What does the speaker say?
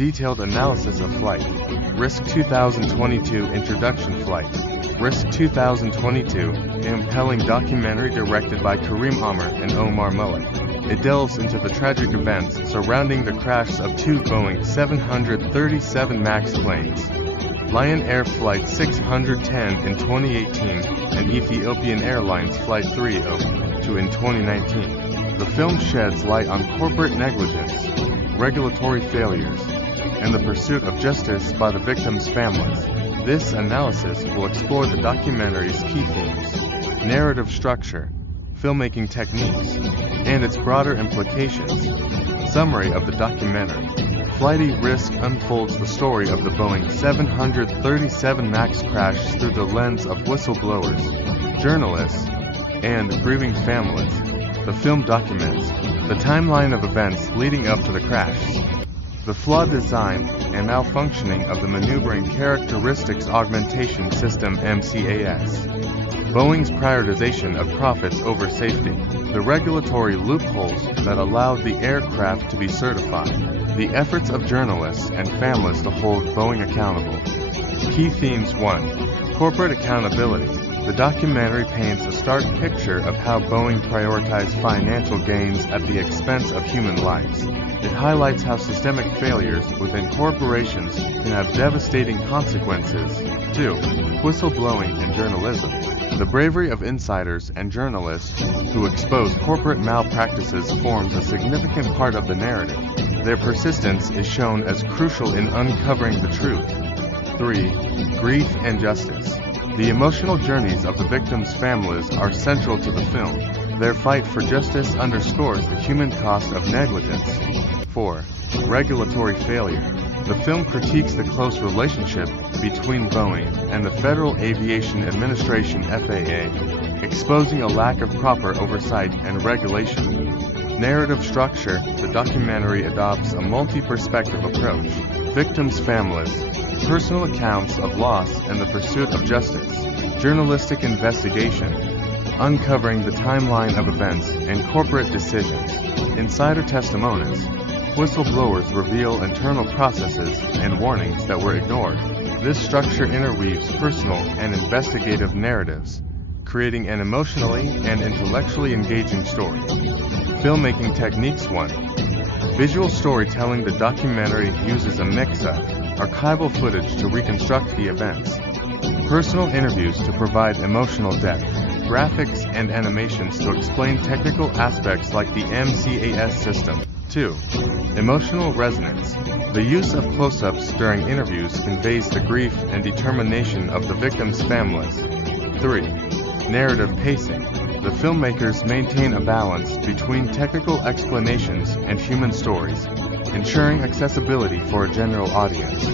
Detailed analysis of flight. Risk 2022 Introduction Flight. Risk 2022, a compelling documentary directed by Karim Amer and Omar Mullick. It delves into the tragic events surrounding the crash of two Boeing 737 MAX planes. Lion Air Flight 610 in 2018 and Ethiopian Airlines Flight 302 in 2019. The film sheds light on corporate negligence, regulatory failures, and the pursuit of justice by the victims' families. This analysis will explore the documentary's key themes, narrative structure, filmmaking techniques, and its broader implications. Summary of the documentary. Flighty Risk unfolds the story of the Boeing 737 MAX crash through the lens of whistleblowers, journalists, and grieving families. The film documents the timeline of events leading up to the crash, the flawed design and malfunctioning of the Maneuvering Characteristics Augmentation System (MCAS), Boeing's prioritization of profits over safety, the regulatory loopholes that allowed the aircraft to be certified, the efforts of journalists and families to hold Boeing accountable. Key themes. 1. Corporate accountability. The documentary paints a stark picture of how Boeing prioritized financial gains at the expense of human lives. It highlights how systemic failures within corporations can have devastating consequences. 2. Whistleblowing and journalism. The bravery of insiders and journalists who expose corporate malpractices forms a significant part of the narrative. Their persistence is shown as crucial in uncovering the truth. 3. Grief and justice. The emotional journeys of the victims' families are central to the film. Their fight for justice underscores the human cost of negligence. 4. Regulatory failure. The film critiques the close relationship between Boeing and the Federal Aviation Administration (FAA), exposing a lack of proper oversight and regulation. Narrative structure. The documentary adopts a multi-perspective approach. Victims' families, personal accounts of loss and the pursuit of justice, journalistic investigation, uncovering the timeline of events and corporate decisions, insider testimonies, whistleblowers reveal internal processes and warnings that were ignored. This structure interweaves personal and investigative narratives, creating an emotionally and intellectually engaging story. Filmmaking techniques. 1. Visual storytelling. The documentary uses a mix of archival footage to reconstruct the events, personal interviews to provide emotional depth, graphics and animations to explain technical aspects like the MCAS system. 2. Emotional resonance. The use of close-ups during interviews conveys the grief and determination of the victims' families. 3. Narrative pacing. The filmmakers maintain a balance between technical explanations and human stories, ensuring accessibility for a general audience.